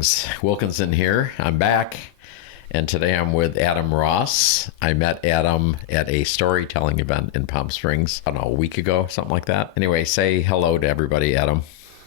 Greetings, Wilkinson here. I'm back, and today I'm with Adam Ross. I met Adam at a storytelling event in Palm Springs, I don't know, a week ago, something like that. Anyway, say hello to everybody, Adam.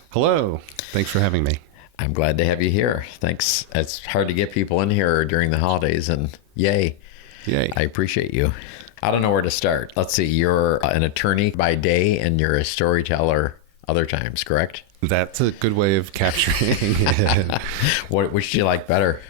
Hello. Thanks for having me. I'm glad to have you here. Thanks. It's hard to get people in here during the holidays, and yay. Yay. I appreciate you. I don't know where to start. Let's see. You're an attorney by day, and you're a storyteller other times, correct? That's a good way of capturing it. Which do you like better?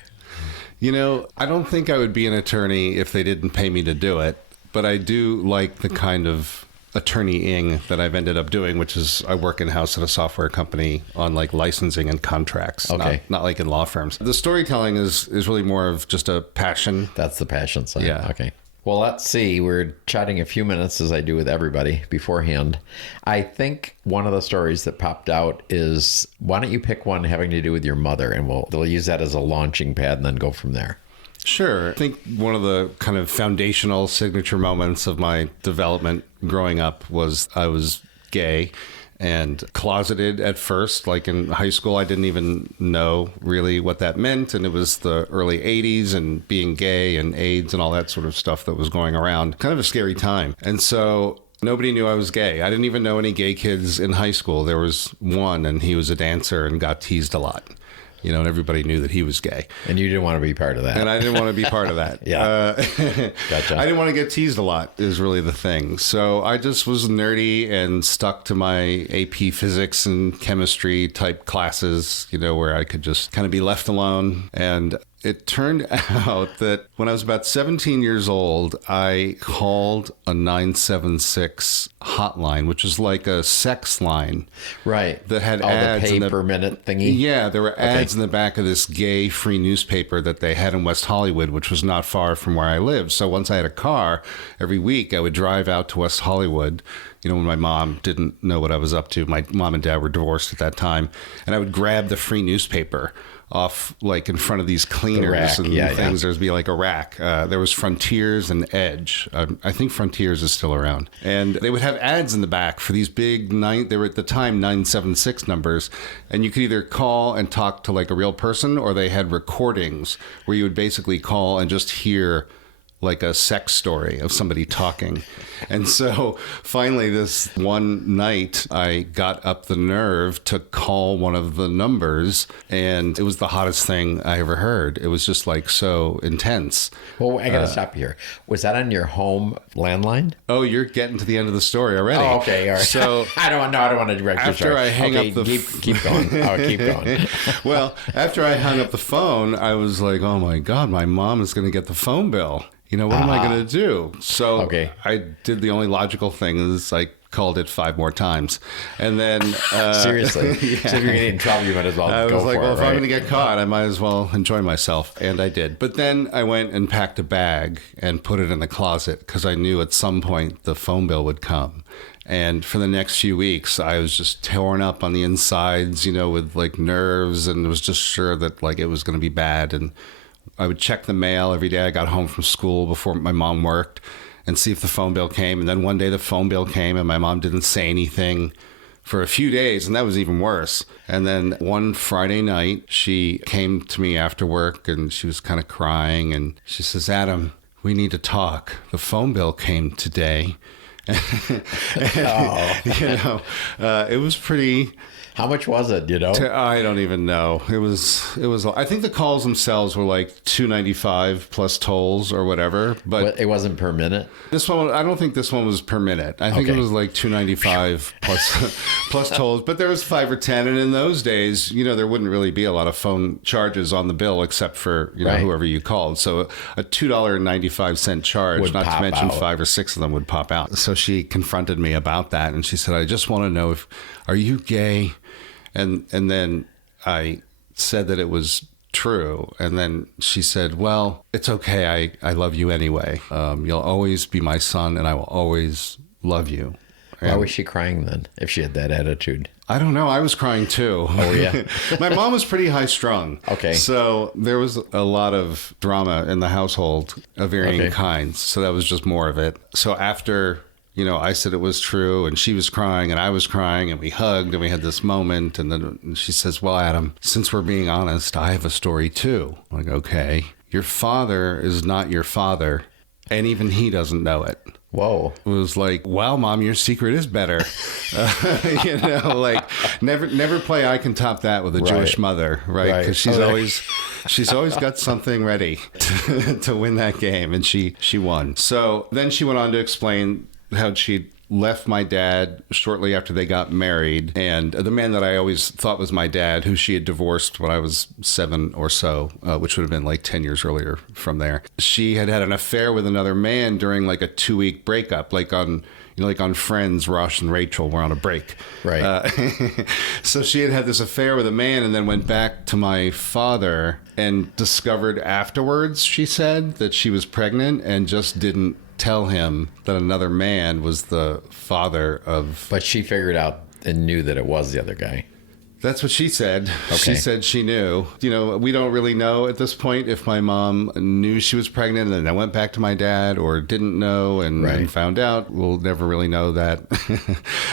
You know, I don't think I would be an attorney if they didn't pay me to do it, but I do like the kind of attorneying that I've ended up doing, which is I work in-house at a software company on like licensing and contracts, not like in law firms. The storytelling is really more of just a passion. That's the passion side. Yeah. Okay. Well, let's see. We're chatting a few minutes, as I do with everybody beforehand. I think one of the stories that popped out is, why don't you pick one having to do with your mother, and we'll use that as a launching pad and then go from there. Sure. I think one of the kind of foundational signature moments of my development growing up was I was gay and closeted at first. Like in high school, I didn't even know really what that meant. And it was the early 80s and being gay and AIDS and all that sort of stuff that was going around. Kind of a scary time. And so nobody knew I was gay. I didn't even know any gay kids in high school. There was one, and he was a dancer and got teased a lot. You know, and everybody knew that he was gay. And you didn't want to be part of that. And I didn't want to be part of that. Yeah. Gotcha. I didn't want to get teased a lot is really the thing. So I just was nerdy and stuck to my AP physics and chemistry type classes, you know, where I could just kind of be left alone. And it turned out that when I was about 17 years old, I called a 976 hotline, which is like a sex line. Right. That had ads. The pay per minute thingy? Yeah, there were ads in the back of this gay free newspaper that they had in West Hollywood, which was not far from where I lived. So once I had a car, every week I would drive out to West Hollywood, you know, when my mom didn't know what I was up to. My mom and dad were divorced at that time. And I would grab the free newspaper off like in front of these cleaners and things. There'd be like a rack. There was Frontiers and Edge. I think Frontiers is still around. And they would have ads in the back for these big they were at the time 976 numbers. And you could either call and talk to like a real person, or they had recordings where you would basically call and just hear like a sex story of somebody talking. And so finally this one night I got up the nerve to call one of the numbers, and it was the hottest thing I ever heard. It was just like so intense. Well, I gotta stop you here. Was that on your home landline? Oh, you're getting to the end of the story already. Oh, okay, all right. So I don't want to direct you. After I hang up the keep going. Oh, keep going. Well, after I hung up the phone, I was like, oh my God, my mom is going to get the phone bill. You know, what am I going to do? So I did the only logical thing is I called it 5 more times. And then... Seriously? Yeah. So if you're getting in trouble, you might as well go for it. I was like, well, if right? I'm going to get caught, I might as well enjoy myself. And I did. But then I went and packed a bag and put it in the closet because I knew at some point the phone bill would come. And for the next few weeks, I was just torn up on the insides, you know, with like nerves, and was just sure that like it was going to be bad. And I would check the mail every day I got home from school before my mom worked and see if the phone bill came. And then one day the phone bill came and my mom didn't say anything for a few days, and that was even worse. And then one Friday night, she came to me after work and she was kind of crying, and she says, Adam, we need to talk. The phone bill came today. You know, it was pretty... How much was it, you know? I don't even know. It was. I think the calls themselves were like $2.95 plus tolls or whatever. But it wasn't per minute? This one, I don't think this one was per minute. I think it was like $2.95 plus tolls. But there was 5 or 10. And in those days, you know, there wouldn't really be a lot of phone charges on the bill except for, you know, whoever you called. So a $2.95 charge, would not to mention out. 5 or 6 of them would pop out. So she confronted me about that. And she said, I just want to know are you gay? And then I said that it was true. And then she said, well, it's okay. I love you anyway. You'll always be my son, and I will always love you. And why was she crying then, if she had that attitude? I don't know. I was crying too. Oh, yeah. My mom was pretty high strung. Okay. So there was a lot of drama in the household of varying kinds. So that was just more of it. So after I said it was true, and she was crying, and I was crying, and we hugged, and we had this moment. And then she says, well, Adam, since we're being honest, I have a story too. I'm like, okay. Your father is not your father, and even he doesn't know it. Whoa. It was like, wow, Mom, your secret is better. Like never play I Can Top That with a Jewish mother, right? Because she's always got something ready to win that game, and she won. So then she went on to explain how she left my dad shortly after they got married, and the man that I always thought was my dad, who she had divorced when I was 7 or so, which would have been like 10 years earlier from there. She had an affair with another man during like a 2-week breakup, like on Friends, Ross and Rachel were on a break. Right. So she had this affair with a man and then went back to my father and discovered afterwards, she said, that she was pregnant and just didn't tell him that another man was the father of... But she figured out and knew that it was the other guy. That's what she said. Okay. She said she knew. We don't really know at this point if my mom knew she was pregnant and then I went back to my dad, or didn't know and found out. We'll never really know that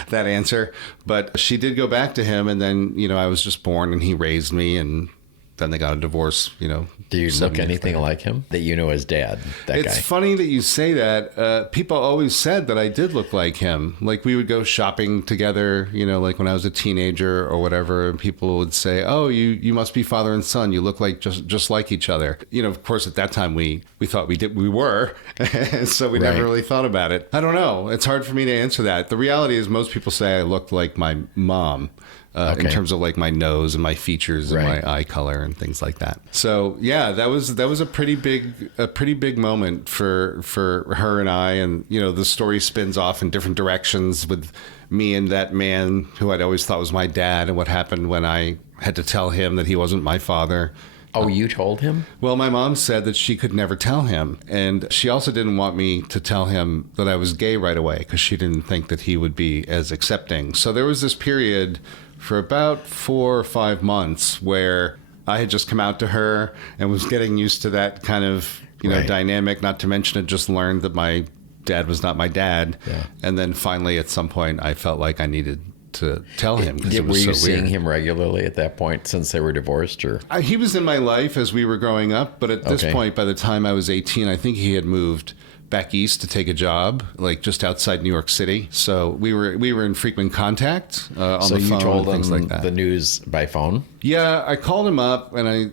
that answer. But she did go back to him, and then, I was just born and he raised me, and then they got a divorce, Do you look anything like him that you know as dad, that guy? It's funny that you say that. People always said that I did look like him. Like, we would go shopping together, like when I was a teenager or whatever, and people would say, oh, you must be father and son. You look like just like each other. Of course, at that time, we thought we were, so we never really thought about it. I don't know. It's hard for me to answer that. The reality is most people say I looked like my mom. In terms of like my nose and my features and my eye color and things like that. So yeah, that was a pretty big moment for her and I. And the story spins off in different directions with me and that man who I'd always thought was my dad, and what happened when I had to tell him that he wasn't my father. Oh, you told him? Well, my mom said that she could never tell him. And she also didn't want me to tell him that I was gay right away, because she didn't think that he would be as accepting. So there was this period for about 4 or 5 months where I had just come out to her and was getting used to that kind of, dynamic, not to mention had just learned that my dad was not my dad. Yeah. And then finally, at some point, I felt like I needed to tell him. Were you seeing him regularly at that point since they were divorced? Or he was in my life as we were growing up, but at this point, by the time I was 18, I think he had moved back east to take a job, like just outside New York City. So we were in frequent contact on the phone. So you told him like that. The news by phone? Yeah, I called him up, and I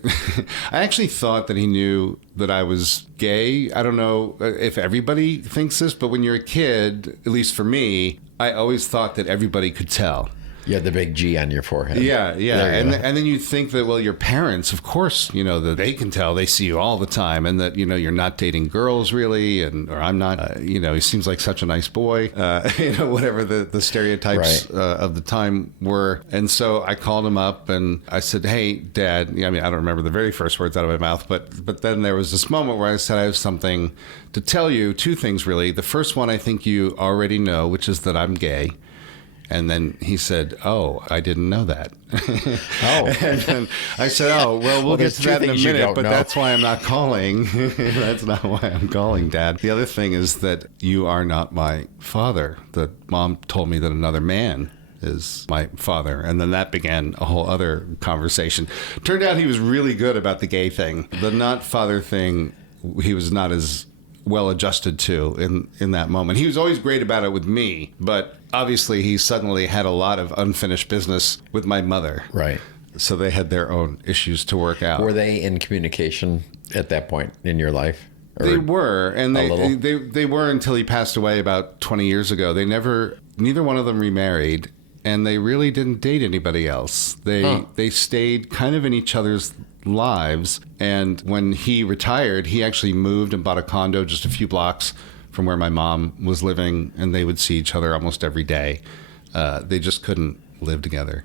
actually thought that he knew that I was gay. I don't know if everybody thinks this, but when you're a kid, at least for me, I always thought that everybody could tell. You had the big G on your forehead. Yeah. And then you think that, well, your parents, of course, that they can tell. They see you all the time, and that, you're not dating girls really, or I'm not, he seems like such a nice boy, whatever the stereotypes of the time were. And so I called him up and I said, hey, Dad, I don't remember the very first words out of my mouth, but then there was this moment where I said, I have something to tell you, 2 things really. The first one I think you already know, which is that I'm gay. And then he said, oh, I didn't know that. And then I said, oh, well, we'll get to that in a minute, but that's why I'm not calling. That's not why I'm calling, Dad. The other thing is that you are not my father. That Mom told me that another man is my father. And then that began a whole other conversation. Turned out he was really good about the gay thing. The not father thing, he was not as well adjusted to in that moment. He was always great about it with me, but obviously he suddenly had a lot of unfinished business with my mother. Right. So they had their own issues to work out. Were they in communication at that point in your life? They were, and they were until he passed away about 20 years ago. Neither one of them remarried, and they really didn't date anybody else. They stayed kind of in each other's lives, and when he retired, he actually moved and bought a condo just a few blocks from where my mom was living, and they would see each other almost every day. They just couldn't live together.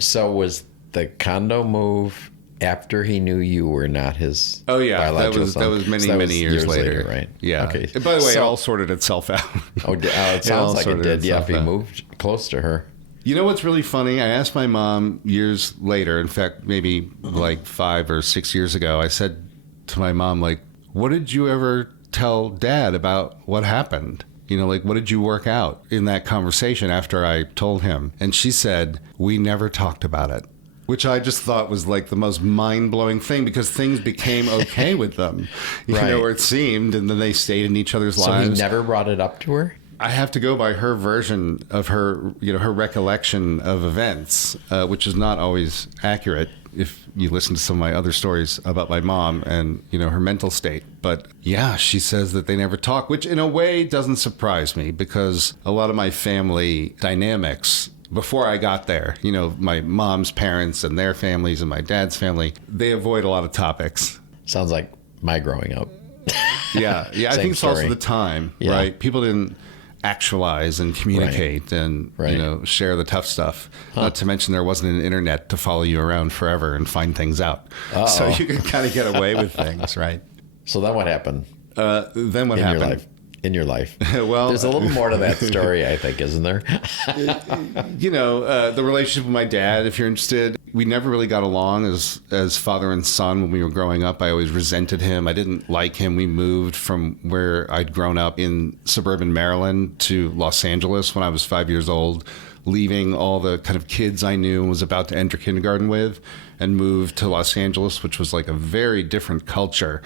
So was the condo move after he knew you were not his biological son? That was many years later, right? Yeah. Okay. And by the way, it all sorted itself out. It sounds like it did. Yeah, if he moved close to her. You know what's really funny? I asked my mom years later, in fact, maybe like 5 or 6 years ago, I said to my mom, like, what did you ever tell Dad about what happened? You know, like, what did you work out in that conversation after I told him? And she said, we never talked about it, which I just thought was like the most mind-blowing thing, because things became okay with them, you know, or it seemed, and then they stayed in each other's lives. So he never brought it up to her? I have to go by her version of her, you know, her recollection of events, which is not always accurate if you listen to some of my other stories about my mom and, you know, her mental state. But yeah, she says that they never talk, which in a way doesn't surprise me, because a lot of my family dynamics before I got there, you know, my mom's parents and their families and my dad's family, they avoid a lot of topics. Sounds like my growing up. Yeah. I think it's also the time, right? People didn't actualize and communicate and, you know, share the tough stuff. Not to mention there wasn't an internet to follow you around forever and find things out. So you could kind of get away with things, right? So then what happened? Then what happened? In your life. Well, there's a little more to that story, I think, isn't there? You know, the relationship with my dad, if you're interested, we never really got along as father and son when we were growing up. I always resented him. I didn't like him. We moved from where I'd grown up in suburban Maryland to Los Angeles when I was 5 years old, leaving all the kind of kids I knew and was about to enter kindergarten with, and moved to Los Angeles, which was like a very different culture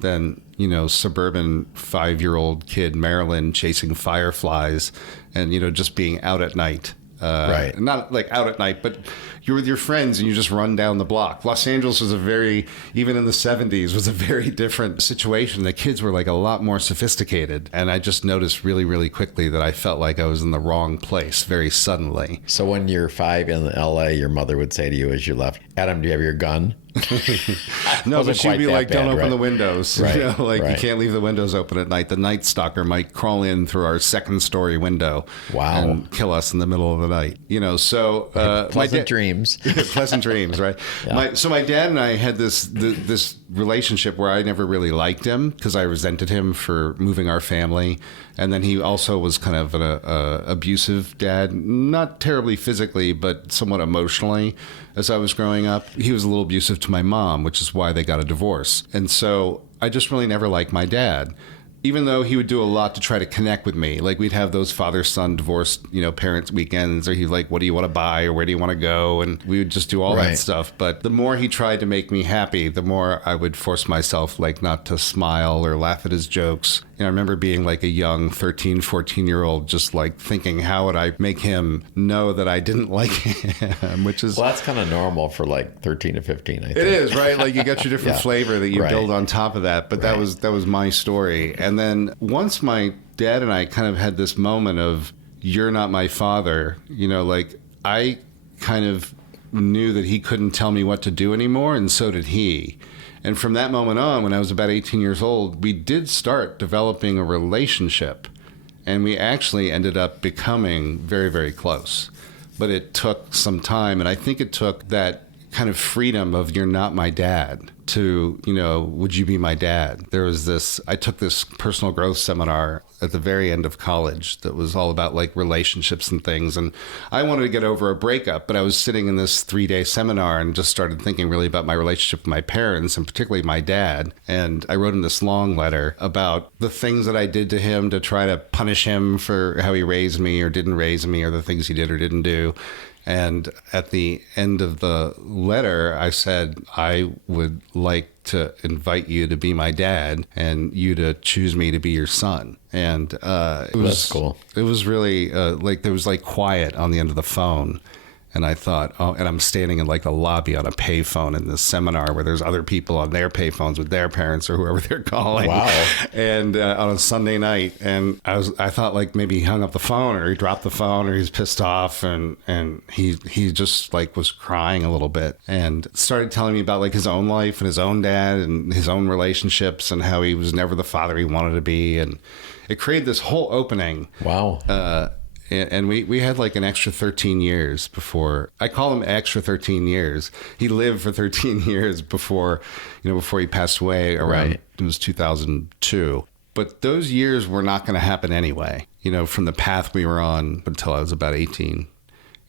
than, you know, suburban 5-year-old kid Maryland chasing fireflies and, you know, just being out at night. Not like out at night, but you're with your friends and you just run down the block. Los Angeles was even in the 70s, was a very different situation. The kids were like a lot more sophisticated. And I just noticed really, really quickly that I felt like I was in the wrong place very suddenly. So when you're 5 in LA, your mother would say to you as you left, Adam, do you have your gun? No, but she'd be like, don't open the windows. Right. You know, like, you can't leave the windows open at night. The Night Stalker might crawl in through our 2nd-story window and kill us in the middle of the night. You know, so pleasant dreams. Pleasant dreams, right? Yeah. So my dad and I had this relationship where I never really liked him because I resented him for moving our family. And then he also was kind of an abusive dad, not terribly physically, but somewhat emotionally. As I was growing up, he was a little abusive to my mom, which is why they got a divorce. And so I just really never liked my dad, even though he would do a lot to try to connect with me. Like, we'd have those father-son divorced, you know, parents weekends, or he'd like, what do you want to buy, or where do you want to go? And we would just do all that stuff. But the more he tried to make me happy, the more I would force myself, like, not to smile or laugh at his jokes. You know, I remember being like a young 13, 14-year-old, just like thinking, how would I make him know that I didn't like him? Which is... Well, that's kind of normal for like 13 to 15, I think. It is, right? Like, you got your different flavor that you build on top of that. But that was my story. And then once my dad and I kind of had this moment of, you're not my father, you know, like, I kind of knew that he couldn't tell me what to do anymore, and so did he. And from that moment on, when I was about 18 years old, we did start developing a relationship. And we actually ended up becoming very, very close. But it took some time. And I think it took that kind of freedom of, you're not my dad, to, you know, would you be my dad? There was this, I took this personal growth seminar at the very end of college that was all about like relationships and things. And I wanted to get over a breakup, but I was sitting in this 3-day seminar and just started thinking really about my relationship with my parents, and particularly my dad. And I wrote in this long letter about the things that I did to him to try to punish him for how he raised me or didn't raise me, or the things he did or didn't do. And at the end of the letter, I said, I would like to invite you to be my dad and you to choose me to be your son. And it was, that's cool. It was really like, there was like quiet on the end of the phone. And I thought, oh, and I'm standing in like the lobby on a payphone in this seminar where there's other people on their payphones with their parents or whoever they're calling. Wow. And on a Sunday night, and I thought like maybe he hung up the phone or he dropped the phone or he's pissed off, and he just like was crying a little bit and started telling me about like his own life and his own dad and his own relationships and how he was never the father he wanted to be. And it created this whole opening. Wow. And we had like an extra 13 years before, I call him extra 13 years. He lived for 13 years before he passed away around, it was 2002. But those years were not going to happen anyway, you know, from the path we were on until I was about 18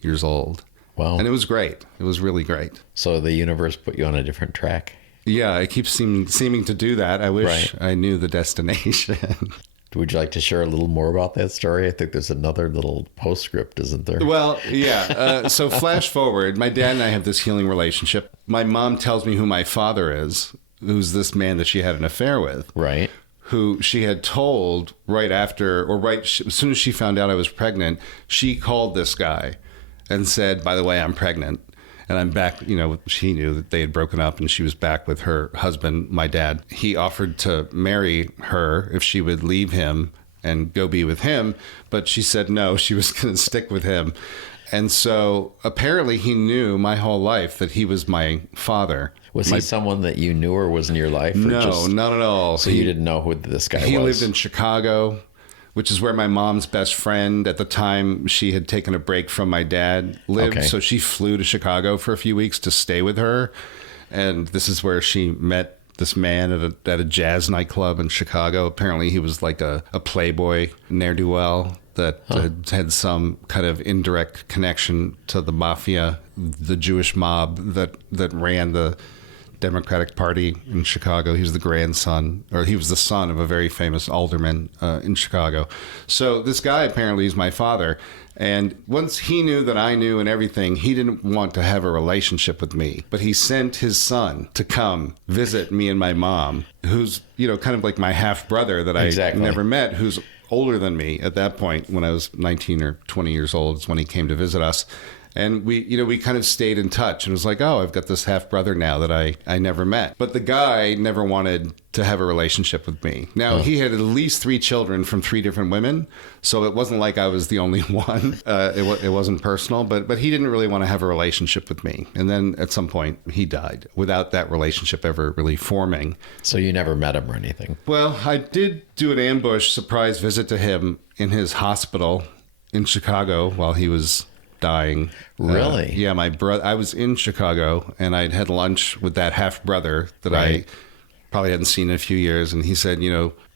years old. Wow. And it was great. It was really great. So the universe put you on a different track. Yeah, it keeps seeming to do that. I wish I knew the destination. Would you like to share a little more about that story? I think there's another little postscript, isn't there? Well, yeah. So flash forward, my dad and I have this healing relationship. My mom tells me who my father is, who's this man that she had an affair with. Right. Who she had told right after, or as soon as she found out I was pregnant, she called this guy and said, by the way, I'm pregnant. And I'm back, she knew that they had broken up and she was back with her husband, my dad. He offered to marry her if she would leave him and go be with him. But she said no, she was going to stick with him. And so apparently he knew my whole life that he was my father. Was he someone that you knew or was in your life? No, not at all. So you didn't know who this guy was? He lived in Chicago, which is where my mom's best friend at the time, she had taken a break from my dad, lived. Okay. So she flew to Chicago for a few weeks to stay with her. And this is where she met this man at a jazz nightclub in Chicago. Apparently he was like a playboy ne'er-do-well that had some kind of indirect connection to the mafia, the Jewish mob that ran the Democratic Party in Chicago. He was he was the son of a very famous alderman in Chicago. So this guy apparently is my father. And once he knew that I knew and everything, he didn't want to have a relationship with me. But he sent his son to come visit me and my mom, who's, kind of like my half brother that I never met, who's older than me at that point. When I was 19 or 20 years old is when he came to visit us. And we kind of stayed in touch and it was like, oh, I've got this half brother now that I never met. But the guy never wanted to have a relationship with me. Now, he had at least 3 children from 3 different women. So it wasn't like I was the only one. It wasn't personal, but he didn't really want to have a relationship with me. And then at some point he died without that relationship ever really forming. So you never met him or anything? Well, I did do an ambush surprise visit to him in his hospital in Chicago while he was dying. Really? Yeah, my brother. I was in Chicago and I'd had lunch with that half brother that I probably hadn't seen in a few years, and he said,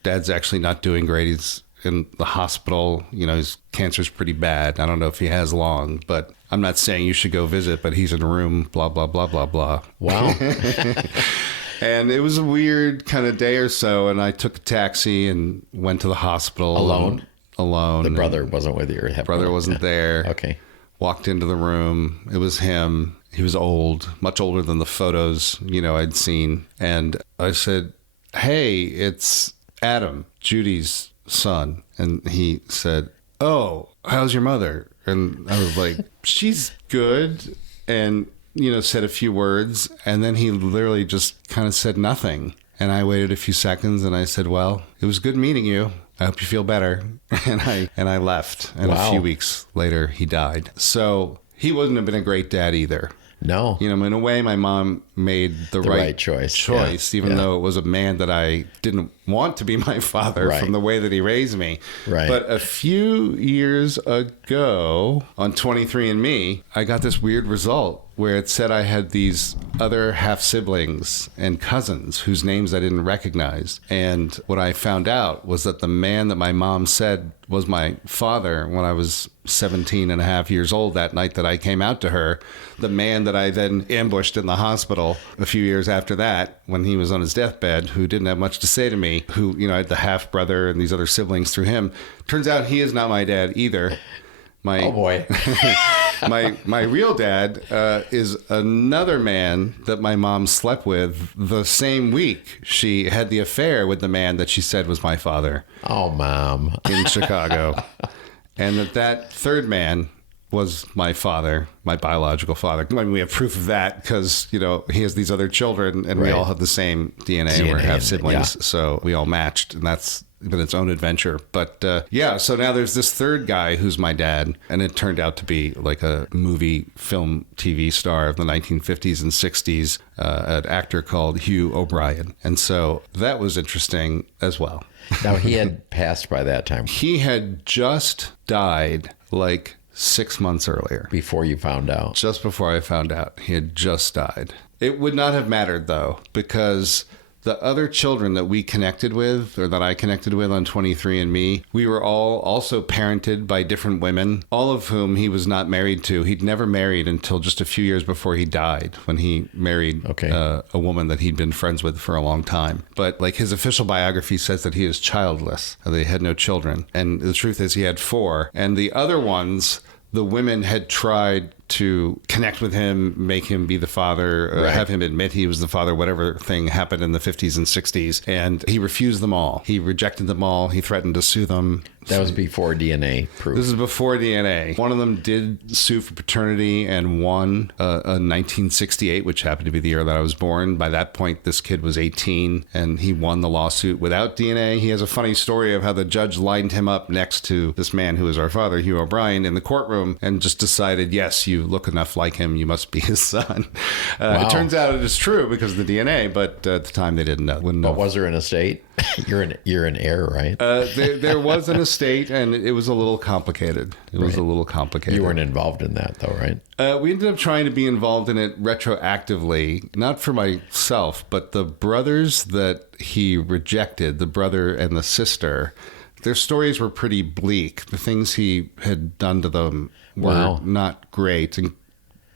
Dad's actually not doing great. He's in the hospital. His cancer's pretty bad. I don't know if he has long, but I'm not saying you should go visit, but he's in a room. Blah blah blah blah blah. Wow. And it was a weird kind of day or so, and I took a taxi and went to the hospital alone. The brother wasn't with you. Brother wasn't there. Okay. Walked into the room. It was him. He was old, much older than the photos, I'd seen. And I said, hey, it's Adam, Judy's son. And he said, oh, how's your mother? And I was like, she's good. And, said a few words. And then he literally just kind of said nothing. And I waited a few seconds and I said, well, it was good meeting you. I hope you feel better. And I left. And a few weeks later, he died. So he wouldn't have been a great dad either. No. In a way, my mom made the right choice. Even though it was a man that I didn't want to be my father from the way that he raised me. Right. But a few years ago on 23andMe, I got this weird result where it said I had these other half siblings and cousins whose names I didn't recognize. And what I found out was that the man that my mom said was my father when I was 17 and a half years old that night that I came out to her, the man that I then ambushed in the hospital a few years after that when he was on his deathbed, who didn't have much to say to me, who, I had the half brother and these other siblings through him. Turns out he is not my dad either. Oh boy. My real dad is another man that my mom slept with the same week she had the affair with the man that she said was my father. Oh, Mom. In Chicago. And that third man was my father, my biological father. I mean, we have proof of that because, he has these other children and we all have the same DNA. We're half siblings. So we all matched, and that's been its own adventure. But so now there's this third guy who's my dad, and it turned out to be like a movie, film, TV star of the 1950s and 60s, an actor called Hugh O'Brien. And so that was interesting as well. Now, he had passed by that time. He had just died like 6 months earlier. Before you found out. Just before I found out. He had just died. It would not have mattered, though, because The other children that we connected with, or that I connected with on 23andMe, we were all also parented by different women, all of whom he was not married to. He'd never married until just a few years before he died, when he married a woman that he'd been friends with for a long time. But like his official biography says that he is childless, that he had no children. And the truth is he had 4. And the other ones, the women had tried to connect with him, make him be the father, have him admit he was the father, whatever thing happened in the 50s and 60s. And he refused them all. He rejected them all. He threatened to sue them. That was before DNA proof. This is before DNA. One of them did sue for paternity and won in 1968, which happened to be the year that I was born. By that point, this kid was 18, and he won the lawsuit without DNA. He has a funny story of how the judge lined him up next to this man who is our father, Hugh O'Brien, in the courtroom and just decided, yes, you look enough like him, you must be his son. It turns out it is true because of the DNA, but at the time they didn't know. But was there an estate? You're an heir, right? There was an estate, and it was a little complicated. It was a little complicated. You weren't involved in that, though, right? We ended up trying to be involved in it retroactively, not for myself, but the brothers that he rejected, the brother and the sister, their stories were pretty bleak. The things he had done to them were not great,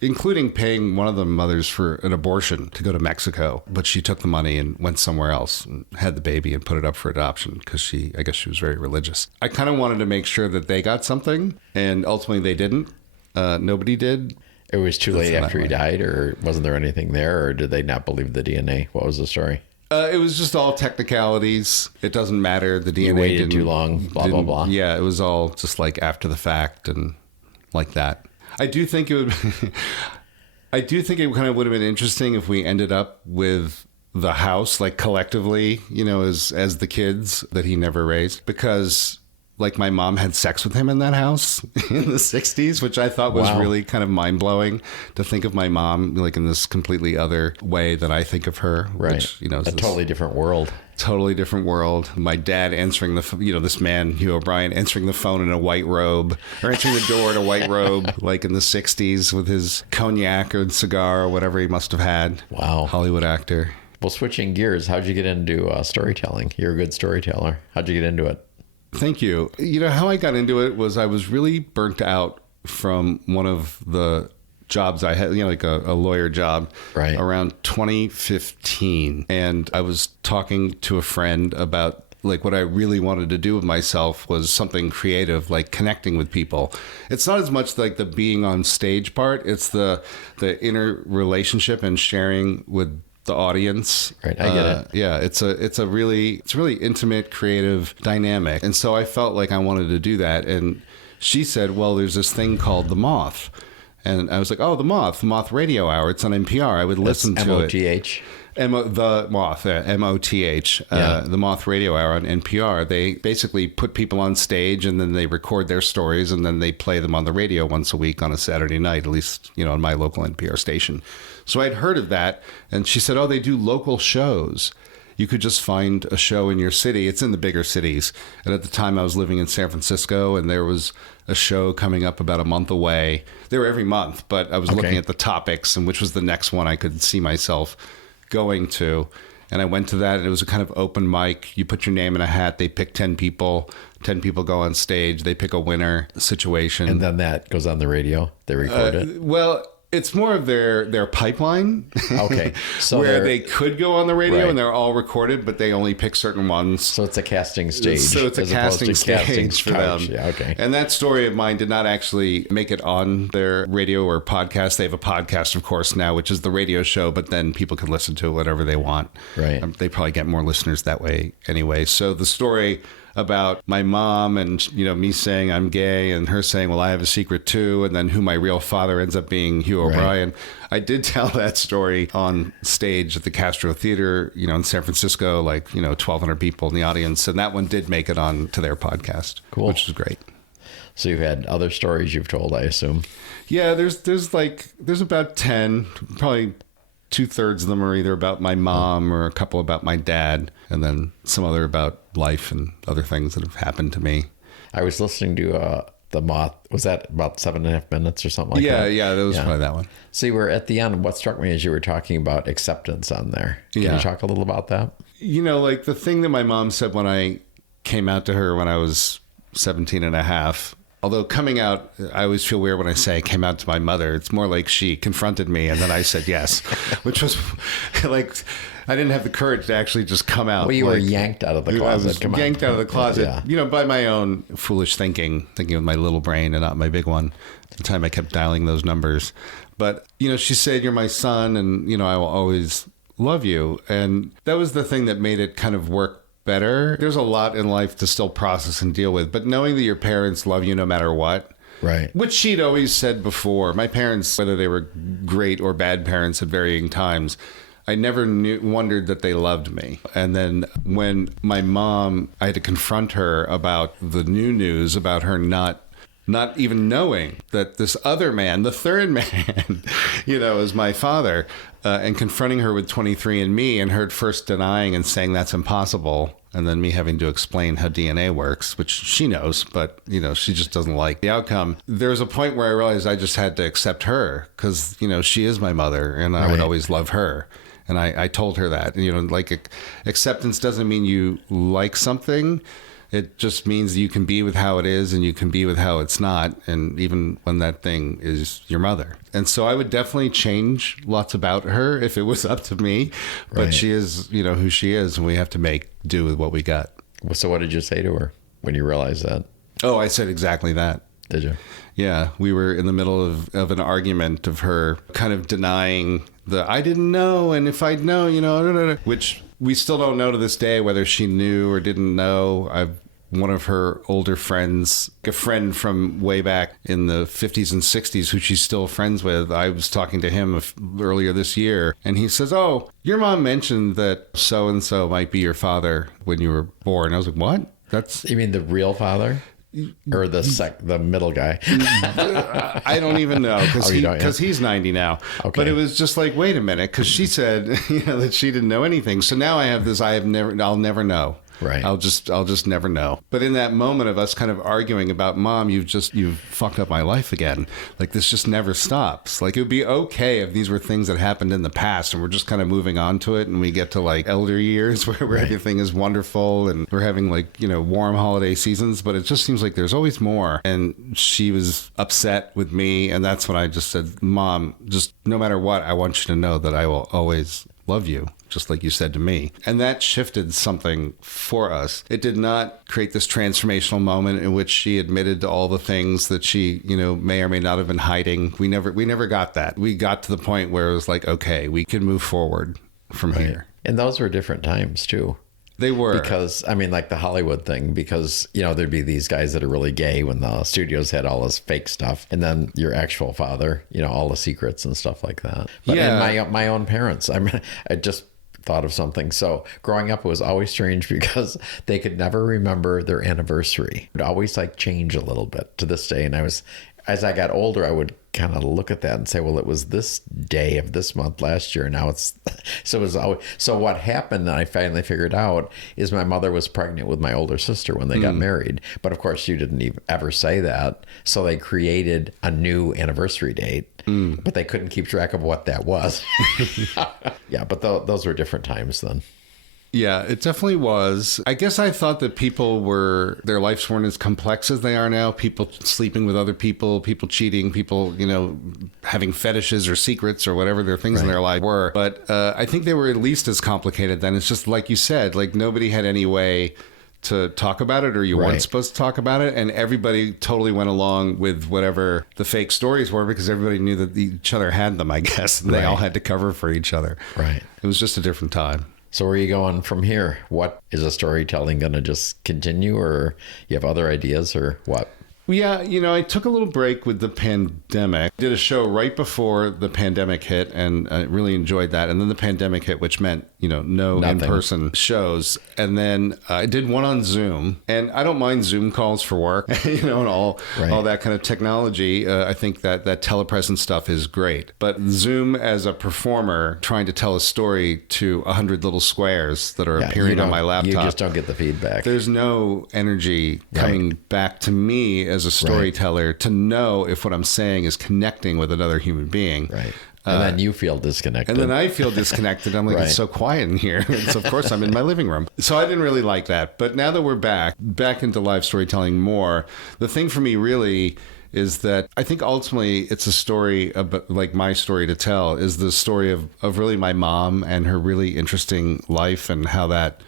including paying one of the mothers for an abortion to go to Mexico. But she took the money and went somewhere else and had the baby and put it up for adoption because I guess she was very religious. I kind of wanted to make sure that they got something, and ultimately they didn't. Nobody did. It was too late after he died, or wasn't there anything there, or did they not believe the DNA? What was the story? It was just all technicalities. It doesn't matter. The DNA you waited too long, blah, blah, blah. Yeah, it was all just like after the fact and like that. I do think it would kind of would have been interesting if we ended up with the house, like collectively, as the kids that he never raised, because like my mom had sex with him in that house in the 60s, which I thought was really kind of mind blowing to think of my mom like in this completely other way that I think of her. Right. Which, a totally different world. Totally different world. My dad answering this man, Hugh O'Brien, answering the phone in a white robe, or answering the door in a white robe, like in the 60s with his cognac or cigar or whatever he must have had. Wow. Hollywood actor. Well, switching gears, how'd you get into storytelling? You're a good storyteller. How'd you get into it? Thank you. How I got into it was I was really burnt out from one of the jobs I had, like a lawyer job, around 2015. And I was talking to a friend about like what I really wanted to do with myself was something creative, like connecting with people. It's not as much like the being on stage part. It's the inner relationship and sharing with the audience. Right, I get it. Yeah, it's a really intimate, creative dynamic. And so I felt like I wanted to do that. And she said, well, there's this thing called The Moth. And I was like, oh, The Moth Radio Hour. It's on NPR. I would listen to M-O-T-H. The Moth, M-O-T-H, the Moth Radio Hour on NPR. They basically put people on stage and then they record their stories and then they play them on the radio once a week on a Saturday night, at least, on my local NPR station. So I'd heard of that. And she said, oh, they do local shows. You could just find a show in your city. It's in the bigger cities. And at the time I was living in San Francisco and there was a show coming up about a month away. They were every month, but I was looking at the topics and which was the next one I could see myself going to. And I went to that and it was a kind of open mic. You put your name in a hat. They pick 10 people. 10 people go on stage. They pick a winner situation. And then that goes on the radio. They record it. Well, it's more of their pipeline. Okay. So where they could go on the radio and they're all recorded, but they only pick certain ones. So it's a casting stage. So it's a casting stage for them. Yeah, okay. And that story of mine did not actually make it on their radio or podcast. They have a podcast, of course, now, which is the radio show, but then people can listen to whatever they want. Right. They probably get more listeners that way anyway. So the story about my mom and, me saying I'm gay and her saying, well, I have a secret too. And then who my real father ends up being, Hugh O'Brien. I did tell that story on stage at the Castro Theater, in San Francisco, 1,200 people in the audience. And that one did make it on to their podcast, which is great. So you've had other stories you've told, I assume. Yeah, there's about 10, probably 2/3 of them are either about my mom or a couple about my dad, and then some other about life and other things that have happened to me. I was listening to the moth. Was that about 7.5 minutes or something like that? Yeah, that was probably that one. See, we're at the end. What struck me is you were talking about acceptance on there. Can you talk a little about that? Like the thing that my mom said when I came out to her when I was 17 and a half, although coming out, I always feel weird when I say I came out to my mother. It's more like she confronted me and then I said yes, which was like, I didn't have the courage to actually just come out. Well, you were yanked out of the closet. I was yanked out of the closet, by my own foolish thinking with my little brain and not my big one. At the time I kept dialing those numbers. But, she said, you're my son and, I will always love you. And that was the thing that made it kind of work better. There's a lot in life to still process and deal with, but knowing that your parents love you no matter what, right? Which she'd always said before. My parents, whether they were great or bad parents at varying times, I never wondered that they loved me. And then when my mom, I had to confront her about the new news about her not even knowing that this other man, the third man, is my father, and confronting her with 23andMe and her at first denying and saying that's impossible. And then me having to explain how DNA works, which she knows, but, she just doesn't like the outcome. There was a point where I realized I just had to accept her because, she is my mother and I would always love her. And I told her that, acceptance doesn't mean you like something. It just means you can be with how it is and you can be with how it's not. And even when that thing is your mother. And so I would definitely change lots about her if it was up to me. But she is, who she is. And we have to make do with what we got. So what did you say to her when you realized that? Oh, I said exactly that. Did you? Yeah. We were in the middle of an argument of her kind of denying I didn't know. And if I'd know, which we still don't know to this day whether she knew or didn't know. One of her older friends, a friend from way back in the 50s and 60s who she's still friends with, I was talking to him earlier this year, and he says, oh, your mom mentioned that so-and-so might be your father when you were born. I was like, what? You mean the real father? Or the middle guy? I don't even know because he's 90 now. Okay. But it was just like, wait a minute, because she said that she didn't know anything. So now I have this. I'll never know. Right. I'll just never know. But in that moment of us kind of arguing about, Mom, you've fucked up my life again. Like, this just never stops. Like, it would be okay if these were things that happened in the past and we're just kind of moving on to it and we get to like elder years where everything is wonderful and we're having warm holiday seasons. But it just seems like there's always more. And she was upset with me. And that's when I just said, Mom, just no matter what, I want you to know that I will always love you, just like you said to me. And that shifted something for us. It did not create this transformational moment in which she admitted to all the things that she, may or may not have been hiding. We never got that. We got to the point where it was like, okay, we can move forward from here. And those were different times too. They were. Because, like the Hollywood thing, because, there'd be these guys that are really gay when the studios had all this fake stuff. And then your actual father, all the secrets and stuff like that. But in my own parents, I just thought of something. So growing up, it was always strange because they could never remember their anniversary. It would always change a little bit to this day. And as I got older, I would kind of look at that and say, well, it was this day of this month last year. Now it's, so it was always, so what happened that I finally figured out is my mother was pregnant with my older sister when they got married. But of course you didn't even ever say that. So they created a new anniversary date, but they couldn't keep track of what that was. Yeah. But those were different times then. Yeah, it definitely was. I guess I thought that their lives weren't as complex as they are now. People sleeping with other people cheating, people, having fetishes or secrets or whatever their things in their life were. But I think they were at least as complicated then. It's just like you said, nobody had any way to talk about it, or you weren't supposed to talk about it. And everybody totally went along with whatever the fake stories were because everybody knew that each other had them, I guess. And they all had to cover for each other. Right. It was just a different time. So where are you going from here? What is a storytelling going to just continue, or you have other ideas, or what? Yeah, I took a little break with the pandemic. Did a show right before the pandemic hit, and I really enjoyed that. And then the pandemic hit, which meant no Nothing. in-person shows. And then I did one on Zoom, and I don't mind Zoom calls for work, and all that kind of technology. I think that telepresence stuff is great. But Zoom as a performer trying to tell a story to 100 little squares that are appearing on my laptop. You just don't get the feedback. There's no energy coming back to me as a storyteller to know if what I'm saying is connecting with another human being. Right. And then you feel disconnected. And then I feel disconnected. I'm like, It's so quiet in here. And so, of course, I'm in my living room. So I didn't really like that. But now that we're back into live storytelling more, the thing for me really is that I think ultimately it's a story about, like my story to tell is the story of really my mom and her really interesting life and how that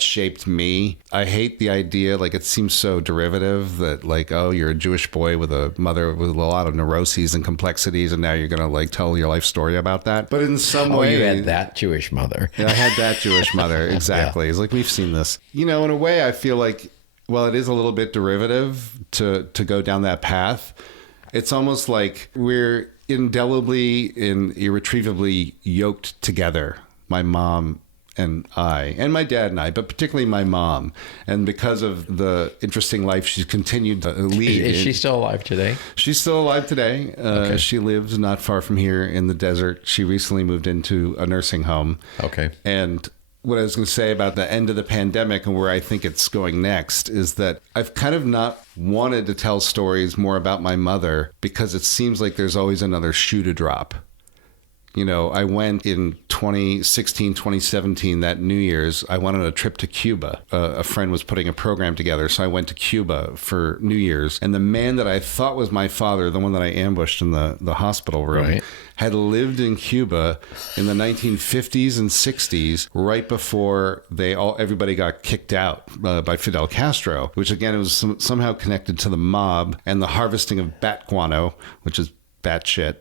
shaped me. I hate the idea, like it seems so derivative that like, oh, you're a Jewish boy with a mother with a lot of neuroses and complexities, and now you're going to like tell your life story about that. But in some way... you had that Jewish mother. Yeah, I had that Jewish mother, exactly. It's like, we've seen this. In a way, I feel like, well, it is a little bit derivative to go down that path. It's almost like we're indelibly and irretrievably yoked together, my mom and I, and my dad and I, but particularly my mom. And because of the interesting life she's continued to lead. Is she still alive today? She's still alive today. Okay. She lives not far from here in the desert. She recently moved into a nursing home. Okay. And what I was going to say about the end of the pandemic and where I think it's going next is that I've kind of not wanted to tell stories more about my mother because it seems like there's always another shoe to drop. I went in 2016, 2017, that New Year's, I went on a trip to Cuba. A friend was putting a program together, so I went to Cuba for New Year's. And the man that I thought was my father, the one that I ambushed in the hospital room, had lived in Cuba in the 1950s and 60s, right before everybody got kicked out by Fidel Castro, which again, was somehow connected to the mob and the harvesting of bat guano, which is batshit,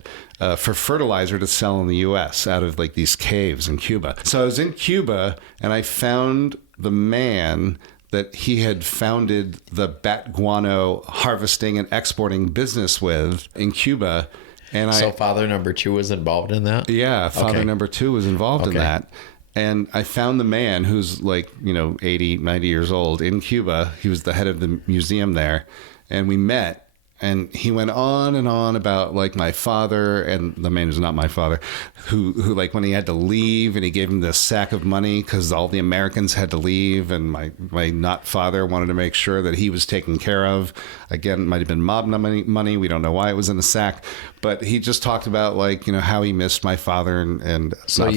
for fertilizer to sell in the U.S. out of like these caves in Cuba. So I was in Cuba and I found the man that he had founded the bat guano harvesting and exporting business with in Cuba. And so father number 2 was involved in that? Yeah, father number 2 was involved in that. And I found the man who's like, 80, 90 years old in Cuba. He was the head of the museum there. And we met. And he went on and on about like my father, and the man who's not my father, who like when he had to leave and he gave him this sack of money because all the Americans had to leave, and my not father wanted to make sure that he was taken care of. Again, it might have been mob money. We don't know why it was in the sack, but he just talked about like, how he missed my father and so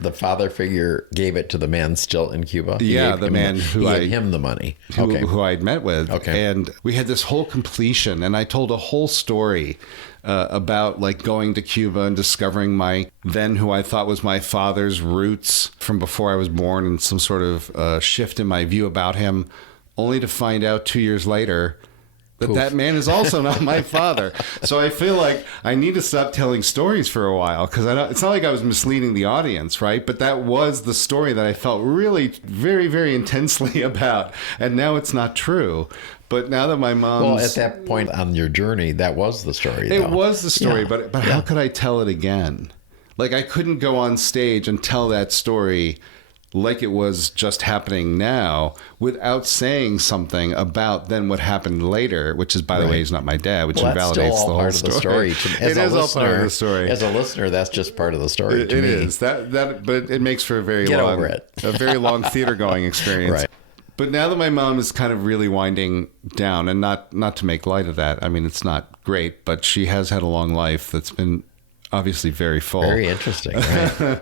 the father figure gave it to the man still in Cuba? Yeah, the man who gave him the money. Who I'd met with. Okay. And we had this whole completion, and I told a whole story about like going to Cuba and discovering who I thought was my father's roots from before I was born, and some sort of shift in my view about him, only to find out 2 years later that man is also not my father. So I feel like I need to stop telling stories for a while, because it's not like I was misleading the audience, right? But that was the story that I felt really very, very intensely about. And now it's not true. But now that my mom's... Well, at that point on your journey, that was the story, though. It was the story, but how could I tell it again? Like, I couldn't go on stage and tell that story like it was just happening now without saying something about then what happened later, which is, by the way, he's not my dad, which invalidates the whole story. It is all part of the story. As a listener, that's just part of the story to me. It is. But it makes for a very long theater going experience. Right. But now that my mom is kind of really winding down, and not to make light of that, I mean, it's not great, but she has had a long life that's been obviously very full. Very interesting, right?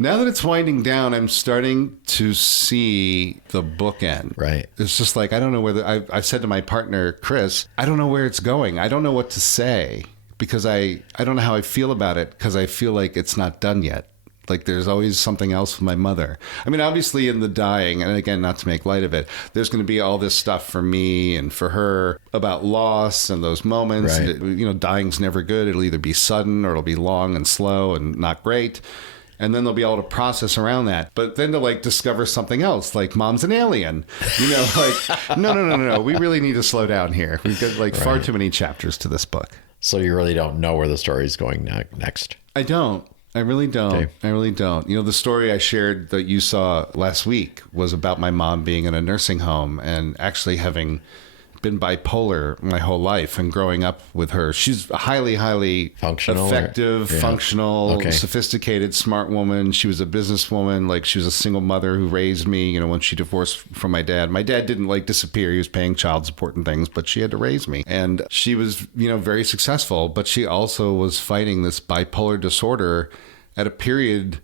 Now that it's winding down, I'm starting to see the bookend. Right. It's just like, I don't know whether... I've said to my partner, Chris, I don't know where it's going. I don't know what to say, because I don't know how I feel about it, because I feel like it's not done yet. Like there's always something else with my mother. I mean, obviously in the dying, and again, not to make light of it, there's going to be all this stuff for me and for her about loss and those moments. Right. And dying's never good. It'll either be sudden or it'll be long and slow and not great. And then they'll be able to process around that. But then to like discover something else, like mom's an alien, like, no. We really need to slow down here. We've got like far too many chapters to this book. So you really don't know where the story's going next. I don't. I really don't. Okay. I really don't. You know, the story I shared that you saw last week was about my mom being in a nursing home and actually having been bipolar my whole life and growing up with her. She's a highly Functional, effective, yeah. functional, Okay. sophisticated, smart woman. She was a businesswoman. Like, she was a single mother who raised me, you know, when she divorced from my dad. My dad didn't like disappear. He was paying child support and things, but she had to raise me. And she was, you know, very successful, but she also was fighting this bipolar disorder at a period,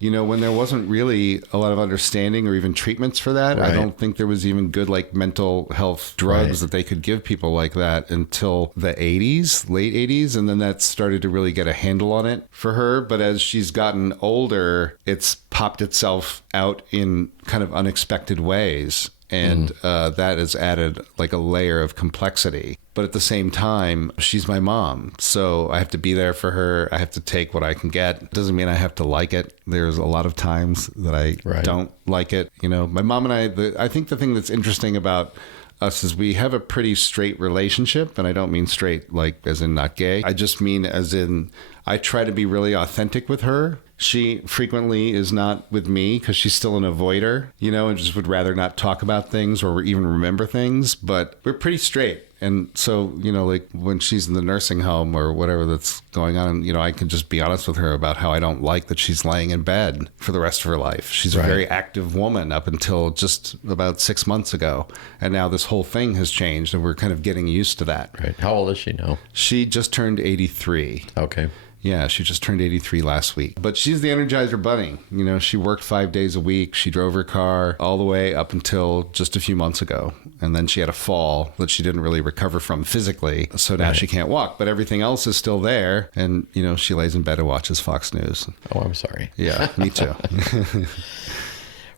you know, when there wasn't really a lot of understanding or even treatments for that. Right. I don't think there was even good, like, mental health drugs Right. that they could give people like that until the 80s, late 80s. And then that started to really get a handle on it for her. But as she's gotten older, it's popped itself out in kind of unexpected ways. And that has added like a layer of complexity. But at the same time, she's my mom. So I have to be there for her. I have to take what I can get. Doesn't mean I have to like it. There's a lot of times that I Right. don't like it. You know, my mom and I think the thing that's interesting about us is we have a pretty straight relationship. And I don't mean straight like as in not gay. I just mean as in I try to be really authentic with her. She frequently is not with me because she's still an avoider, you know, and just would rather not talk about things or even remember things. But we're pretty straight. And so, you know, like when she's in the nursing home or whatever that's going on, you know, I can just be honest with her about how I don't like that she's laying in bed for the rest of her life. She's Right. a very active woman up until just about 6 months ago. And now this whole thing has changed and we're kind of getting used to that. Right. How old is she now? She just turned 83. Okay. Yeah, she just turned 83 last week. But she's the Energizer Bunny. You know, she worked 5 days a week. She drove her car all the way up until just a few months ago. And then she had a fall that she didn't really recover from physically. So now she can't walk. But everything else is still there. And, you know, she lays in bed and watches Fox News. Oh, I'm sorry. Yeah, me too.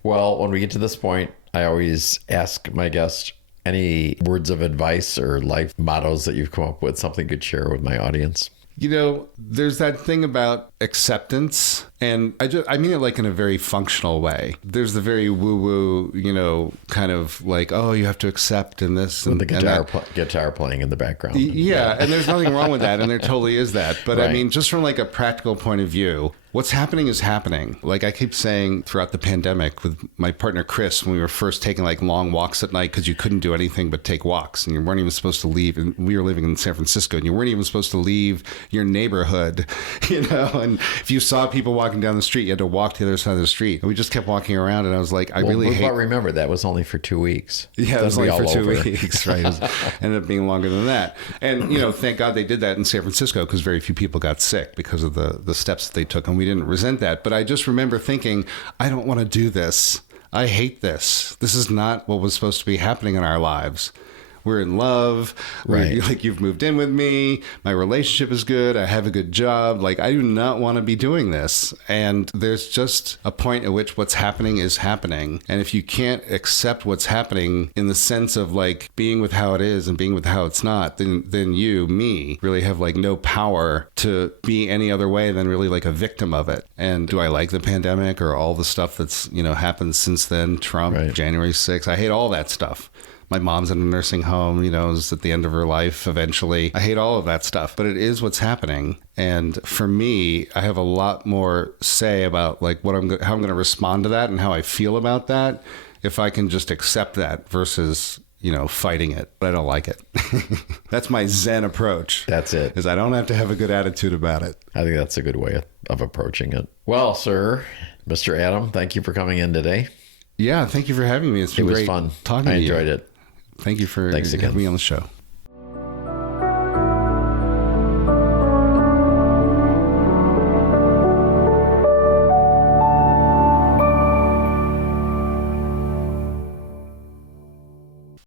Well, when we get to this point, I always ask my guests any words of advice or life mottos that you've come up with, something you could share with my audience. You know, there's that thing about acceptance, and I mean it like in a very functional way. There's the very woo-woo, you know, kind of like, oh, you have to accept in this. And the and that. guitar playing in the background. Yeah, and there's nothing wrong with that, and there totally is that. But Right. I mean, just from like a practical point of view, what's happening is happening. Like I keep saying throughout the pandemic with my partner Chris, when we were first taking like long walks at night because you couldn't do anything but take walks, and you weren't even supposed to leave. And we were living in San Francisco, and you weren't even supposed to leave your neighborhood, you know. And if you saw people walking down the street, you had to walk to the other side of the street. And we just kept walking around, and I was like, I really hate. But remember, that was only for 2 weeks. Yeah, it was Then only we for all 2 over. weeks, right? It ended up being longer than that. And, you know, thank God they did that in San Francisco because very few people got sick because of the steps that they took. And we didn't resent that. But I just remember thinking, I don't want to do this. I hate this. This is not what was supposed to be happening in our lives. We're in love. Right. Like, you've moved in with me. My relationship is good. I have a good job. Like, I do not want to be doing this. And there's just a point at which what's happening is happening. And if you can't accept what's happening in the sense of like being with how it is and being with how it's not, then you, me, really have like no power to be any other way than really like a victim of it. And do I like the pandemic or all the stuff that's, you know, happened since then? Trump, Right. January 6th. I hate all that stuff. My mom's in a nursing home, you know, is at the end of her life eventually. I hate all of that stuff, but it is what's happening. And for me, I have a lot more say about like how I'm going to respond to that and how I feel about that if I can just accept that versus, you know, fighting it. But I don't like it. That's my Zen approach. That's it. Is I don't have to have a good attitude about it. I think that's a good way of approaching it. Well, sir, Mr. Adam, thank you for coming in today. Yeah, thank you for having me. It's been It was great fun. talking I to you. enjoyed it. Thank you for Thanks again. having me on the show.